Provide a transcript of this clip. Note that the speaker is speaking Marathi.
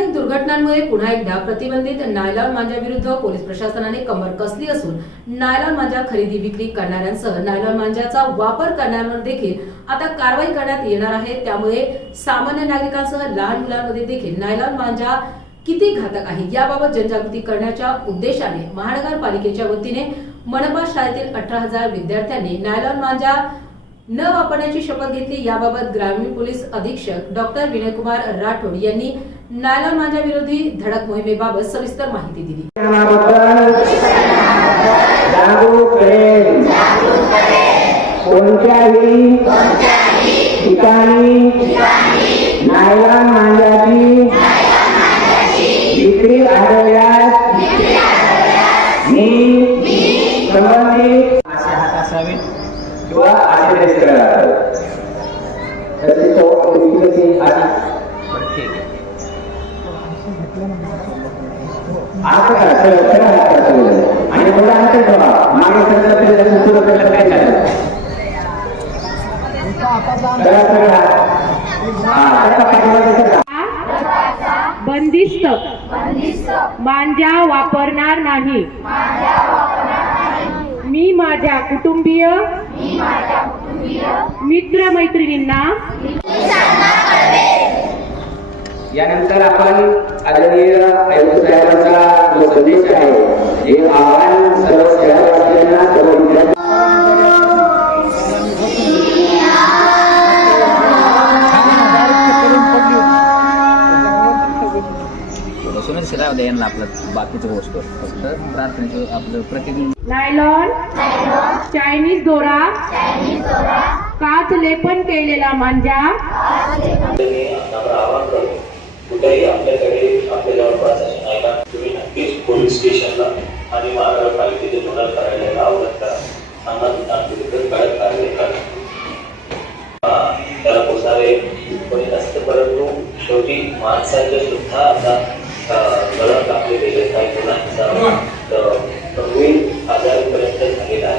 अत्याधिक दुर्घटनांमुळे पुन्हा एकदा प्रतिबंधित नायलॉन मांजाविरुद्ध पोलीस प्रशासनाने कंबर कसली असून नायलॉन मांजा खरेदी विक्री करणाऱ्यांसह नायलॉन मांजाचा वापर करणाऱ्यांवर देखील आता कारवाई करण्यात येणार आहे। त्यामुळे सामान्य नागरिकांसह लहान मुलांमध्ये देखील नायलॉन मांजा किती घातक आहे याबाबत जनजागृती करण्याच्या उद्देशाने महानगरपालिकेच्या वतीने मनपा शाळेतील 18,000 विद्यार्थ्यांनी नायलॉन मांजा न वापरण्याची शपथ घेतली। याबाबत ग्रामीण पोलीस अधीक्षक डॉक्टर विनयकुमार राठोड यांनी नायलॉन मांजा विरोधी धडक मोहिमेबाबत सविस्तर माहिती दिली। कोणत्याही ठिकाणी नायलॉन मांजाची विक्री आढळल्यास मी संबंधित असे हात असावे किंवा असे ड्रेस करावे। तसे तो विक्रीची अशी असं आणि मला अंतर ठेवा मागे सगळं सुरू केलं काय झालं बंदिस्त मांजा वापरणार नाही। मी माझ्या कुटुंबीय मित्र मैत्रिणींना यानंतर आपण आदरणीय आयुक्त साहेबांचा जो संदेश आहे हे आव्हान सर्व शहरवासियांना सर्व विद्यार्थी बाकीचं गोष्ट फक्त प्रार्थनेचं आपलं प्रतिदिन नायलॉन चायनीज दोरा काच लेपन केलेला मांजा कुठेही आपल्याकडे आपल्या जवळपास असे नाही ना तुम्ही नक्कीच पोलीस स्टेशनला आणि महानगरपालिकेचे नोंदणी कार्यालयाला आवडत करा। विरुद्ध कडक कारवाई करा। त्याला पोसावे कोणी नसतं परंतु शेवटी माणसाचे सुद्धा आता गळत आपले गेले काही मुलांचा गंभीर आजारापर्यंत झालेला आहे।